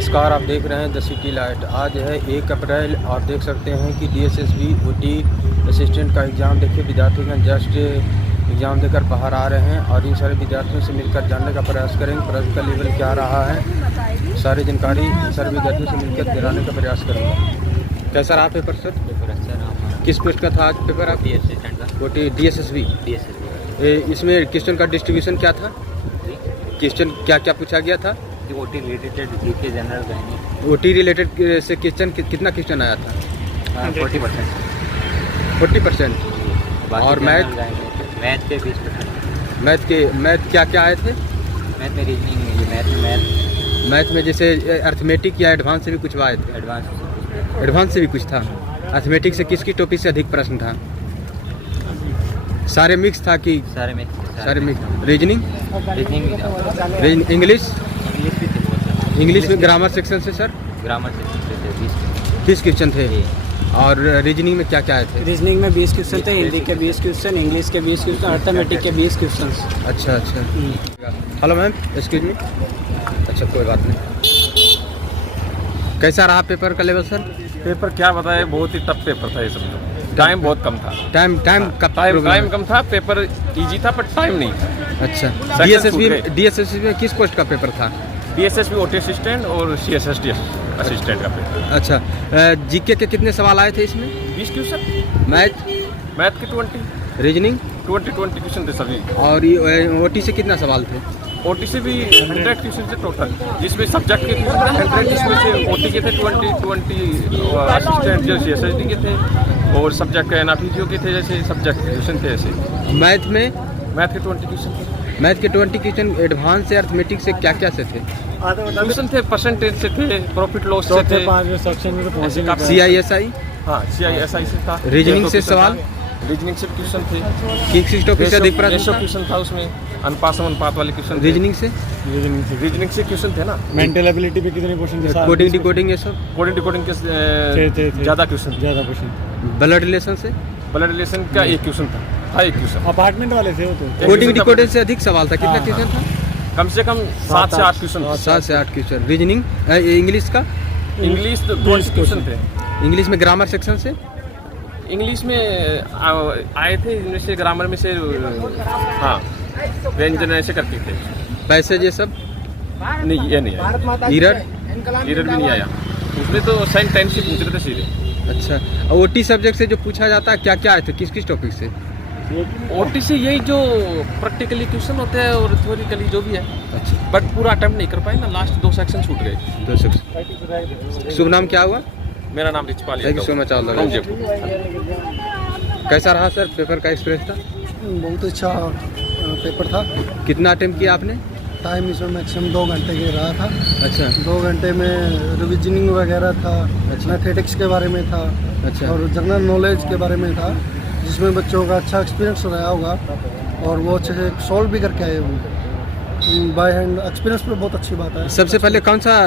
नमस्कार, आप देख रहे हैं द सिटी लाइट। आज है 1 अप्रैल। आप देख सकते हैं कि DSSB OT असिस्टेंट का एग्ज़ाम देखिए विद्यार्थीगण जस्ट एग्ज़ाम देकर बाहर आ रहे हैं और इन सारे विद्यार्थियों से मिलकर जानने का प्रयास करेंगे प्रश्न का लेवल क्या रहा है, सारी जानकारी सारे विद्यार्थियों से मिलकर दिलाने का प्रयास करेंगे। कैसा रहा पेपर सर? पेपर अच्छा रहा। किस पोस्ट का था आज पेपर? आप असिस्टेंट का। OT DSSB। इसमें क्वेश्चन का डिस्ट्रीब्यूशन क्या था? क्वेश्चन क्या क्या पूछा गया था? OT रिलेटेड जीके जनरल रहेंगे। OT रिलेटेड से क्वेश्चन कितना क्वेश्चन आया था? 40%। और मैथ के 20%। मैथ क्या क्या आए थे? मैथ में रीजनिंग, मैथ में जैसे अर्थमेटिक या एडवांस से भी कुछ आए थे? एडवांस से भी कुछ था। अर्थमेटिक से किसकी टॉपिक से अधिक प्रश्न था? सारे मिक्स था कि सारे मिक्स? रीजनिंग इंग्लिश भी थे बहुत सारे। इंग्लिश में ग्रामर सेक्शन से सर ग्रामर से 20 क्वेश्चन थे। और रीजनिंग में क्या क्या आए थे? रीजनिंग में 20 क्वेश्चन थे, हिंदी के 20 क्वेश्चन, इंग्लिश के 20 क्वेश्चन, अर्थमेटिक के 20 क्वेश्चन। अच्छा। Hello ma'am, excuse me. अच्छा, कोई बात नहीं। कैसा रहा पेपर का लेवल सर? पेपर क्या बताए, बहुत ही टफ पेपर था ये सब। टाइम बहुत कम था। टाइम कम था। पेपर इजी था पर टाइम नहीं था। अच्छा। DSSB में किस पोस्ट का पेपर था? DSSB OT असिस्टेंट और CSSD असिस्टेंट का पेपर। अच्छा। जीके के कितने सवाल आए थे इसमें? 20 क्वेश्चन। मैथ के 20। रीजनिंग 20 क्वेश्चन थे सभी। और OT से कितना सवाल थे? OT से भी 100 क्वेश्चन थे टोटल, जिसमें सब्जेक्ट के 100, जिसमें से OT के थे 20 और असिस्टेंट जो CSSD के थे और सब्जेक्ट के NFPGO के थे, जैसे सब्जेक्ट क्वेश्चन थे ऐसे। मैथ के 20 क्वेश्चन थे। मैथ के 20 क्वेश्चन एडवांस से अर्थमेटिक से क्या क्या से थे? क्वेश्चन थे परसेंटेज से थे, प्रॉफिट लॉस से थे, CISI। हाँ CISI से था। रीजनिंग से सवाल? रीजनिंग से क्वेश्चन थे। किस टॉपिक से अधिक प्रश्न? क्वेश्चन था उसमें, अनुपात वाले क्वेश्चन। रीजनिंग से क्वेश्चन थे ना। मेंटल एबिलिटी पे कितने क्वेश्चन थे? कोडिंग डिकोडिंग ये सब? कोडिंग के ज़्यादा क्वेश्चन। ब्लड रिलेशन से? ब्लड रिलेशन का एक क्वेश्चन था। एक क्वेश्चन अपार्टमेंट वाले थे वो तो। कोडिंग डिकोडिंग से अधिक सवाल था। कितना क्वेश्चन था? कम से कम 7 से 8 क्वेश्चन। 7 से 8 क्वेश्चन। रीजनिंग इंग्लिश का? इंग्लिश 20 क्वेश्चन थे। इंग्लिश में ग्रामर सेक्शन से? इंग्लिश में आए थे, इनमें से ग्रामर में से हाँ व्यंजन ऐसे करते थे। पैसेज ये सब? नहीं, ये नहीं आया। इरर भी नहीं आया उसमें, तो सेंटेंस ही पूछ रहे थे सीधे। अच्छा। OT सब्जेक्ट से जो पूछा जाता है क्या क्या आए थे, किस टॉपिक से? OT से यही जो प्रैक्टिकली क्वेश्चन होते हैं और थ्योरिकली जो भी है। अच्छा। बट पूरा अटेम्प्ट नहीं कर पाए ना, लास्ट 2 सेक्शन छूट गए। 2 सेक्शन। शुभ नाम क्या हुआ? मेरा नाम Richpal. Thank you so much. कैसा रहा सर पेपर का एक्सपीरियंस था? बहुत अच्छा पेपर था। कितना अटेम्प्ट किया आपने? टाइम इसमें मैक्सिमम 2 घंटे के रहा था। अच्छा। 2 घंटे में रिविजनिंग वगैरह था। अच्छा। मैथमेटिक्स के बारे में था। अच्छा। और जनरल नॉलेज के बारे में था, जिसमें बच्चों का अच्छा एक्सपीरियंस रहा होगा और वो अच्छे से सॉल्व भी करके आए वो बाय हैंड। एक्सपीरियंस पे बहुत अच्छी बात है। सबसे पहले कौन सा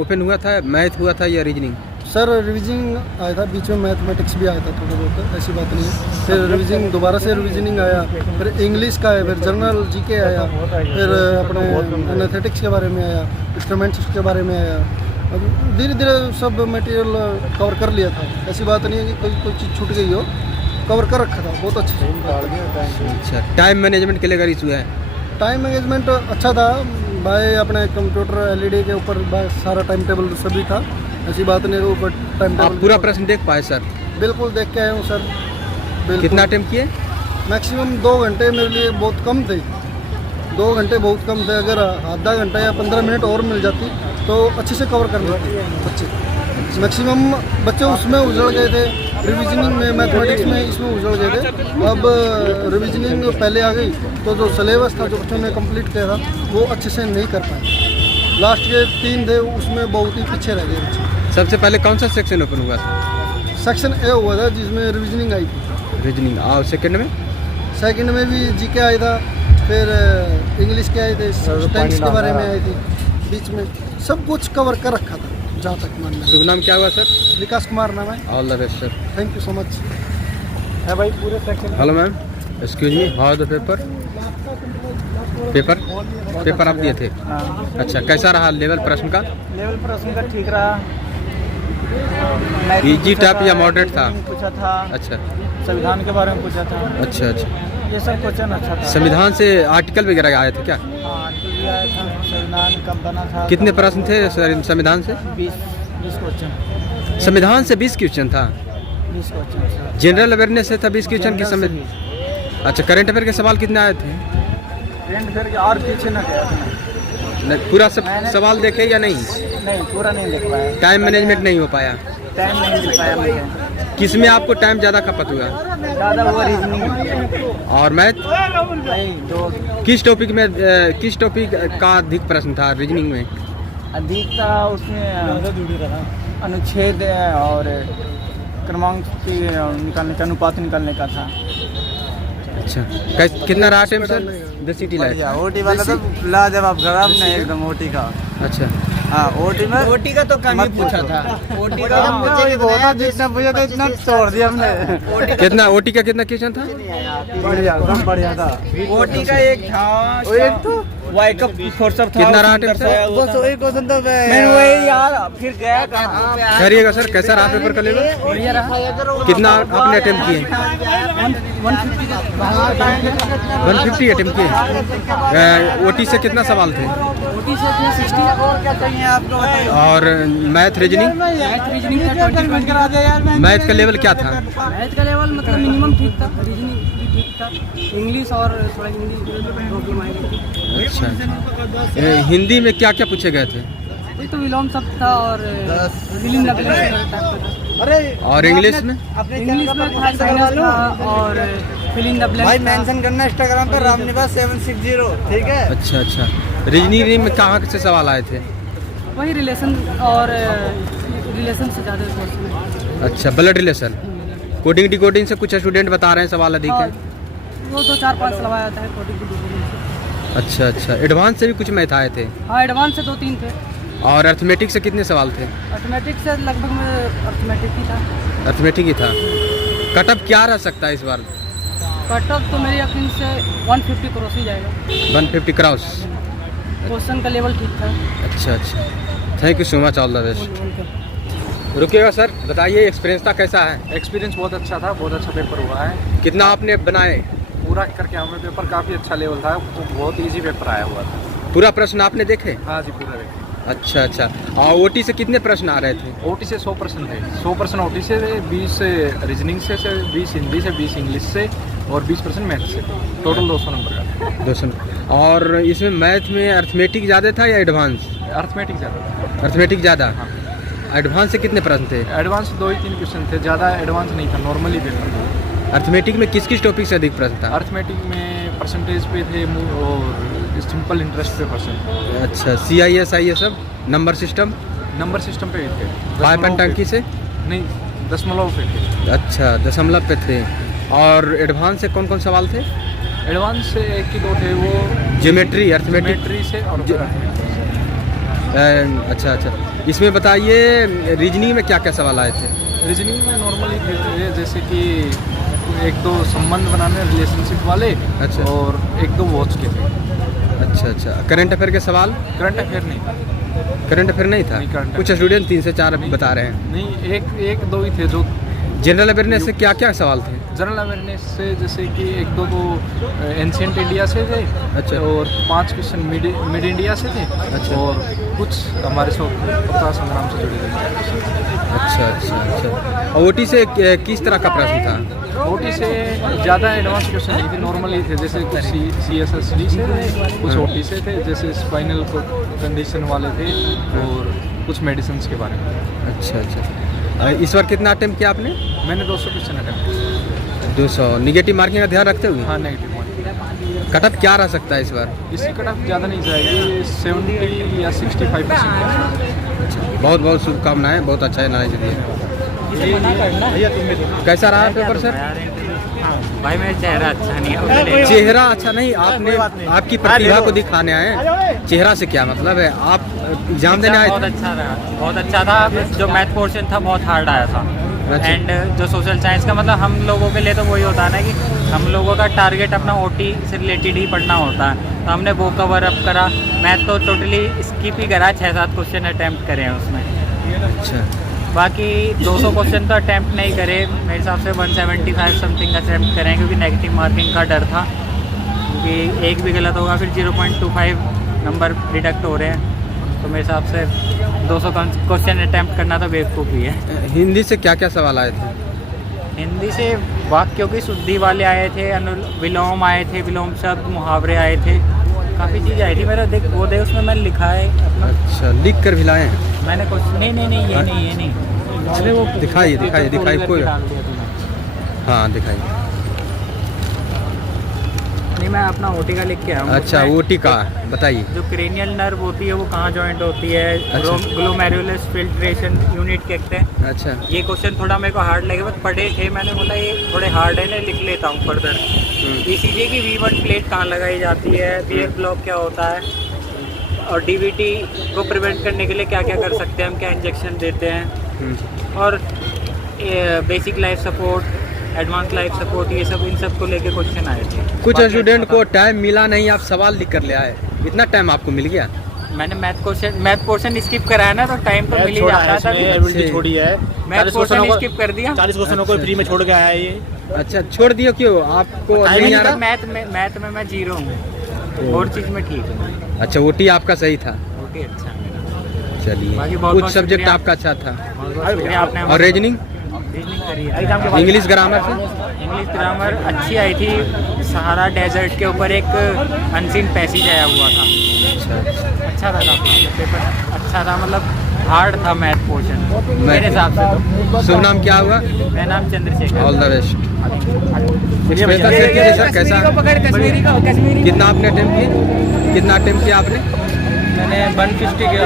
ओपन हुआ था? मैथ हुआ था या रीजनिंग? सर रिविजनिंग आया था, बीच में मैथमेटिक्स भी आया था थोड़ा बहुत, ऐसी बात नहीं है। फिर रिविजनिंग दोबारा से रिविजनिंग आया, फिर इंग्लिश का आया, फिर जनरल जीके आया, फिर अपने एनालिटिक्स के बारे में आया, इंस्ट्रूमेंट्स के बारे में आया। धीरे धीरे सब मटेरियल कवर कर लिया था। ऐसी बात नहीं है कि कोई चीज़ छूट गई हो, कवर कर रखा था बहुत अच्छा। अच्छा। टाइम मैनेजमेंट के लिए अगर इशू है? टाइम मैनेजमेंट अच्छा था, बाय अपने कंप्यूटर LED के ऊपर बाय सारा टाइम टेबल सभी था। ऐसी बात नहीं है ऊपर टाइम टेबल। आप पूरा प्रश्न देख पाए सर? बिल्कुल देख के आया हूँ सर। कितना अटेम्प्ट किए? मैक्सिमम 2 घंटे मेरे लिए बहुत कम थे। 2 घंटे बहुत कम थे। अगर आधा घंटा या 15 मिनट और मिल जाती तो अच्छे से कवर कर लेते बच्चे। मैक्सिमम बच्चे उसमें उजड़ गए थे, रिविजनिंग में, मैथमेटिक्स में, इसमें उजड़ गए थे। अब रिविजनिंग पहले आ गई तो जो सिलेबस था जो बच्चों ने कंप्लीट किया था वो अच्छे से नहीं कर पाए। लास्ट के 3 थे उसमें बहुत ही पीछे रह गए बच्चे। सबसे पहले कौन सा सेक्शन ओपन हुआ था? सेक्शन A हुआ था, जिसमें रिविजनिंग आई थी। रीजनिंग। और सेकंड में? सेकंड में भी जीके आया था, फिर इंग्लिश के आए थे, टेंस के बारे में आई थी। बीच में सब कुछ कवर कर रखा था जहाँ तक मानना। शुभ नाम क्या हुआ सर? विकास कुमार नाम है। All the best sir. Thank you so much. है भाई पूरे section. Hello ma'am, excuse me, how the paper? Paper आप दिए थे? हाँ, अच्छा, कैसा रहा लेवल प्रश्न का? लेवल प्रश्न का ठीक रहा। इजी टफ या मॉडरेट था? पूछा था, अच्छा संविधान के बारे में पूछा था, अच्छा अच्छा। ये सब क्वेश्चन अच्छा था। संविधान से आर्टिकल वगैरह आए थे क्या? हाँ, आर्टिकल भी आया था, संविधान कब बना था। कितने प्रश्न थे संविधान से? 20 क्वेश्चन। संविधान से 20 क्वेश्चन था। 20 क्वेश्चन। जनरल अवेयरनेस से था 20 क्वेश्चन की समय। अच्छा, करंट अफेयर के सवाल कितने आए थे? करंट अफेयर और पीछे न गया था। पूरा सवाल देखे या नहीं? नहीं, पूरा नहीं देख पाया। टाइम मैनेजमेंट नहीं हो पाया? टाइम नहीं मिल पाया मुझे। किस में आपको टाइम ज़्यादा खपत हुआ? ज़्यादा हुआ रीजनिंग और मैथ? नहीं, दो किस टॉपिक में किस टॉपिक का अधिक प्रश्न था रीजनिंग में? अधिक था उसमें अनुच्छेद और क्रमांक की निकालने का, अनुपात निकालने का था। अच्छा, कितना रहा time sir? The city light OT वाला तो लाजवाब खराब नहीं एकदम ओटी का। अच्छा, हाँ, ओटी का तो कम ही पूछा था। ओटी का बहुत जितना पूछा था इतना छोड़ दिया हमने। कितना ओटी का कितना क्वेश्चन था? बढ़िया था। ओटी का एक था, एक तो वाई का फोर्सअप था। कितना रहा टाइम सर? बस वही क्वेश्चन तो मैं वही यार फिर गया कहाँ। करिएगा सर, कैसा रहा पेपर का लेवल? बढ़िया रहा। कितना आपने अटेम्प्ट किए? 150 अटेम्प्ट किए। ओटी से कितना सवाल थे? ओटी से 60। और क्या चाहिए आपको? और मैथ रीजनिंग? रीजनिंग था 20। मैथ का लेवल क्या था? मैथ का लेवल मतलब मिनिमम ठीक था, रीजनिंग भी ठीक था, इंग्लिश और थोड़ा हिंदी प्रॉब्लम आई थी। अच्छा, हिंदी में क्या क्या पूछे गए थे? ये तो विलोम शब्द था और विलीन टाइप का था। और इंग्लिश में? इंग्लिश में था साइनस था और फिलिंग द ब्लैंक्स। भाई मेंशन करना इंस्टाग्राम पर रामनिवास 760, ठीक है? अच्छा अच्छा। रीजनिंग में कहाँ से सवाल आए थे? वही रिलेशन और रिलेशन से ज़्यादा क्वेश्चन। अच्छा, ब्लड रिलेशन। कोडिंग डिकोडिंग से कुछ स्टूडेंट बता रहे हैं सवाल अधिक है। वो 2 4 5 सवाल आता है कोडिंग से। अच्छा अच्छा। एडवांस से भी कुछ मैथ आए थे? हाँ, एडवांस से 2-3 थे। और अर्थमेटिक से कितने सवाल थे? अर्थमेटिक से लगभग में अर्थमेटिक ही था। अर्थमेटिक ही था। कट ऑफ क्या रह सकता है इस बार? कट ऑफ तो मेरे यकीन से 150 क्रॉस ही जाएगा। 150 क्रॉस। क्वेश्चन का लेवल ठीक था। अच्छा अच्छा, thank you so much, all the best. रुकिएगा सर, बताइए एक्सपीरियंस था कैसा है? एक्सपीरियंस बहुत अच्छा था, बहुत अच्छा पेपर हुआ है। कितना आपने बनाए? पूरा करके हमें पेपर काफ़ी अच्छा लेवल था, तो बहुत इजी पेपर आया हुआ था। पूरा प्रश्न आपने देखे? हाँ जी, पूरा देखे। अच्छा अच्छा। और ओटी से कितने प्रश्न आ रहे थे? ओटी से 100% थे। 100% ओटी से थे, 20 रीजनिंग से 20 हिंदी से, 20 इंग्लिश से और 20% मैथ से। टोटल 200 नंबर का। 200। और इसमें मैथ में अर्थमेटिक ज़्यादा था या एडवांस? अर्थमेटिक ज़्यादा। अर्थमेटिक ज़्यादा। हाँ। एडवांस से कितने प्रश्न थे? एडवांस 2 ही 3 क्वेश्चन थे, ज़्यादा एडवांस नहीं था, नॉर्मली पेपर था। अर्थमेटिक में किस किस टॉपिक से अधिक प्रश्न था? अर्थमेटिक में परसेंटेज पे थे और सिंपल इंटरेस्ट पे परसेंट। अच्छा, CIS आई सब नंबर सिस्टम? नंबर सिस्टम पे थे। पाइप एंड टंकी से? नहीं, दशमलव पे थे। अच्छा, दशमलव पे थे। और एडवांस से कौन कौन सवाल थे? एडवांस से 1 कि 2 थे, वो ज्योमेट्री, अर्थमेटिक। ज्योमेट्री से और अच्छा अच्छा। इसमें बताइए रीजनिंग में क्या क्या सवाल आए थे? रीजनिंग में नॉर्मली थे, जैसे कि 1-2 संबंध बनाने रिलेशनशिप वाले। अच्छा। और 1-2 वॉच के थे। अच्छा अच्छा। करंट अफेयर के सवाल? करंट अफेयर नहीं था। करंट अफेयर नहीं था? नहीं, करंट कुछ स्टूडेंट 3 से 4 बता रहे हैं। नहीं, 1-2 ही थे जो। जनरल अवेयरनेस से क्या क्या सवाल थे? जनरल अवेयरनेस से जैसे कि 1-2 तो एंशिएंट इंडिया से थे। अच्छा। और 5 क्वेश्चन मिड इंडिया से थे। अच्छा। और कुछ हमारे स्वतंत्रता संग्राम से जुड़े हुए। अच्छा अच्छा अच्छा। और ओटी से किस तरह का प्रश्न था? ओटी से ज़्यादा एडवांस क्वेश्चन नहीं थे, नॉर्मल ही थे, जैसे कुछ CSSD से थे, कुछ ओटी से थे, जैसे स्पाइनल कंडीशन वाले थे और कुछ मेडिसिन के बारे में। अच्छा अच्छा। इस बार कितना अटेम्प्ट किया आपने? मैंने 200 क्वेश्चन अटेम्प्ट किया। 200। निगेटिव मार्किंग का ध्यान रखते हुए? हाँ, नेगेटिव मार्किंग। कट ऑफ क्या रह सकता है इस बार? इसकी कट ऑफ ज़्यादा नहीं जाएगी, 70 या 65%। बहुत बहुत शुभकामनाएं, बहुत अच्छा एनालिसिस दिया। कैसा रहा पेपर सर? भाई मेरा चेहरा अच्छा नहीं है। चेहरा अच्छा नहीं, आपने आपकी प्रतिभा को दिखाने आए। चेहरा से क्या मतलब है? आप एग्जाम देने आए बहुत थे? अच्छा रहा, बहुत अच्छा था। जो मैथ पोर्शन था बहुत हार्ड आया था। अच्छा। एंड जो सोशल साइंस का मतलब हम लोगों के लिए तो वही होता है ना कि हम लोगों का टारगेट अपना ओटी से रिलेटेड ही पढ़ना होता है, तो हमने वो कवर अप करा। मैथ तो टोटली स्किप ही करा, 6-7 क्वेश्चन अटैम्प्ट करे हैं उसमें। अच्छा, बाकी 200 क्वेश्चन तो अटैम्प्ट नहीं करे, मेरे हिसाब से 175 समथिंग अटैम्प्ट करें, क्योंकि नेगेटिव मार्किंग का डर था, क्योंकि एक भी गलत होगा फिर 0.25 नंबर डिडक्ट हो रहे हैं। तो मेरे हिसाब से 200 क्वेश्चन अटैम्प्ट करना तो बेवकूफ़ी है। हिंदी से क्या क्या सवाल आए थे? हिंदी से वाक्यों की शुद्धि वाले आए थे, विलोम आए थे, विलोम शब्द, मुहावरे आए थे, काफ़ी चीज़ आई थी। मेरा देख वो देख उसमें मैंने लिखा है अपना। अच्छा, लिख कर भी लाए हैं? मैंने कुछ नहीं ये नहीं अरे वो दिखाइए कोई। डाल दिया तूने। हाँ दिखाइए। नहीं, मैं अपना ओटी का लिख के आया हूँ। अच्छा, ओटी का बताइए। जो क्रेनियल नर्व होती है वो कहाँ जॉइंट होती है, अच्छा। ग्लोमेरुलस फिल्ट्रेशन यूनिट कहते हैं। अच्छा, ये क्वेश्चन थोड़ा मेरे को हार्ड लगे, बस पढ़े थे, मैंने बोला ये थोड़े हार्ड है ना, लिख लेता हूँ फर्दर। ईसीजी की V1 प्लेट कहाँ लगाई जाती है, बियर ब्लॉक क्या होता है, और डीवीटी को प्रिवेंट करने के लिए क्या क्या कर सकते हैं हम, क्या इंजेक्शन देते हैं, और basic life support, advance life support, ये सब इन सब को लेके क्वेश्चन आए थे। कुछ स्टूडेंट को टाइम मिला नहीं, आप सवाल लिख कर ले आए, इतना टाइम आपको मिल गया? मैंने मैथ पोर्शन स्किप कराया ना, तो टाइम तो मिल ही जाता था। एबिलिटी छोड़ी है, मैथ पोर्शन स्किप कर दिया। 40 क्वेश्चनों को फ्री में छोड़ के आया है ये। अच्छा, छोड़ दियो क्यों? आपको नहीं आ रहा? मैथ में मैं 0 हूँ, और चीज़ में ठीक हूँ। अच्छा, ओटी आपका सही था? ओटी अच्छा। चलिए, बाकी बहुत कुछ बहुत सब्जेक्ट शुक्रिया। आपका अच्छा था? आपने और रीजनिंग, करी है। इंग्लिश ग्रामर से? इंग्लिश ग्रामर अच्छी आई थी। सहारा डेजर्ट के ऊपर एक अनसीन पैसेज आया हुआ था, अच्छा था काफी, पेपर अच्छा था, मतलब हार्ड था मैथ पोर्शन मेरे हिसाब से। तो शुभ नाम क्या हुआ? मेरा नाम Chandrashekhar. All the best. Expression share कीजिए सर, कैसा? कश्मीरी कितना आपने अटेम्प्ट किया? कितना अटेम्प्ट किया आपने? मैंने 150 किया।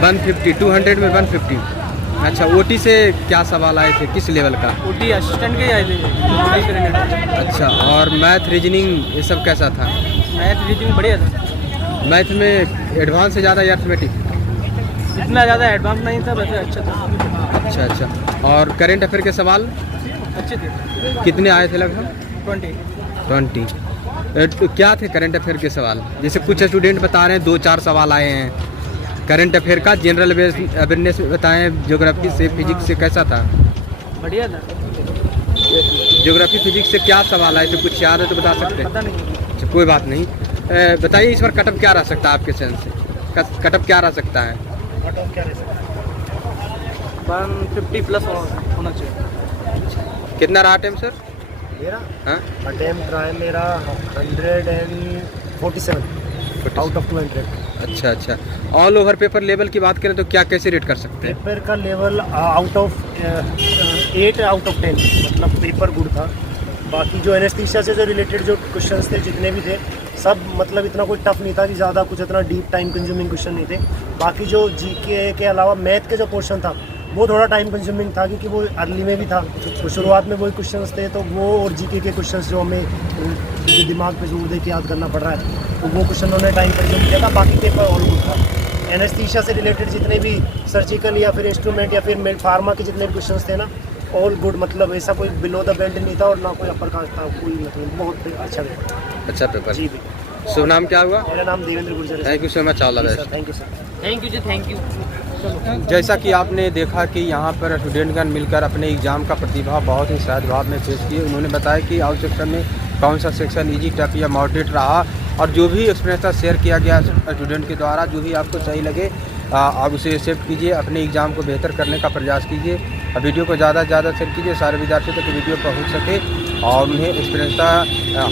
150, 200 में 150। अच्छा, ओटी से क्या सवाल आए थे, किस लेवल का? ओटी असिस्टेंट के आए थे। अच्छा, और मैथ रीजनिंग ये सब कैसा था? मैथ रीजनिंग बढ़िया था। मैथ में एडवांस से ज़्यादा या अर्थमेटिक? इतना ज़्यादा एडवांस नहीं था, वैसे अच्छा था। अच्छा, और करेंट अफेयर के सवाल अच्छे थे। कितने आए थे? लगभग 20। तो क्या थे करंट अफेयर के सवाल? जैसे कुछ स्टूडेंट बता रहे हैं 2-4 सवाल आए हैं करंट अफेयर का, जनरल अवेयरनेस बताएं, ज्योग्राफी से, फिजिक्स से कैसा था? बढ़िया था। ज्योग्राफी फिजिक्स से क्या सवाल आए थे, कुछ याद है तो बता सकते हैं? पता नहीं। अच्छा, कोई बात नहीं। बताइए इस बार कटअप क्या रह सकता है आपके सेंस से? कटअप क्या रह सकता है? 150 प्लस होना चाहिए। कितना रहा अटेम्प्ट सर? मेरा हाँ, अटेम्प्ट रहा है मेरा 147 आउट ऑफ 200। अच्छा। ऑल ओवर पेपर लेवल की बात करें तो क्या कैसे रेट कर सकते हैं? पेपर का level out of 8 out of 10, मतलब पेपर गुड था। बाकी जो एनेस्थीसिया से जो रिलेटेड जो क्वेश्चंस थे जितने भी थे सब, मतलब इतना कोई टफ नहीं था कि ज़्यादा कुछ इतना डीप टाइम कंज्यूमिंग क्वेश्चन नहीं थे। बाकी जो जीके के अलावा मैथ के जो पोर्शन था वो थोड़ा टाइम कंज्यूमिंग था, क्योंकि वो अर्ली में भी था, तो शुरुआत में वही क्वेश्चंस थे, तो वो और जीके के क्वेश्चंस जो हमें दिमाग पे जोर दे के याद करना पड़ रहा है, तो वो क्वेश्चन उन्होंने टाइम कंज्यूम किया था। बाकी पेपर ऑल गुड था। एनेस्थीसिया से रिलेटेड जितने भी सर्जिकल या फिर इंस्ट्रूमेंट या फिर फार्मा के जितने भी क्वेश्चंस थे ना, ऑल गुड, मतलब ऐसा कोई बिलो द बेल्ट नहीं था और ना कोई अपर कास्ट था, कोई मतलब बहुत अच्छा पेपर। अच्छा पेपर। जी भी। शुभ नाम क्या हुआ? मेरा नाम देवेंद्र गुर्जर है। Thank you so much, all the best. Thank you sir. Thank you ji, thank you. जैसा कि आपने देखा कि यहाँ पर स्टूडेंटगण मिलकर अपने एग्ज़ाम का प्रतिभा बहुत ही सहज भाव में पेश किए। उन्होंने बताया कि आउट सेक्शन में कौन सा सेक्शन इजी, टफ या मॉडरेट रहा, और जो भी एक्सपीरियंस था शेयर किया गया स्टूडेंट के द्वारा। जो भी आपको सही लगे आप उसे एक्सेप्ट कीजिए, अपने एग्ज़ाम को बेहतर करने का प्रयास कीजिए। वीडियो को ज़्यादा से ज़्यादा शेयर कीजिए, सारे विद्यार्थियों तक वीडियो पहुँच सके और उन्हें एक्सपीरियंस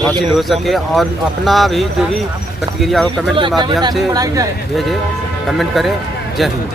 हासिल हो सके। और अपना भी जो भी प्रतिक्रिया हो कमेंट के माध्यम से भेजें, कमेंट करें। जय हिंद।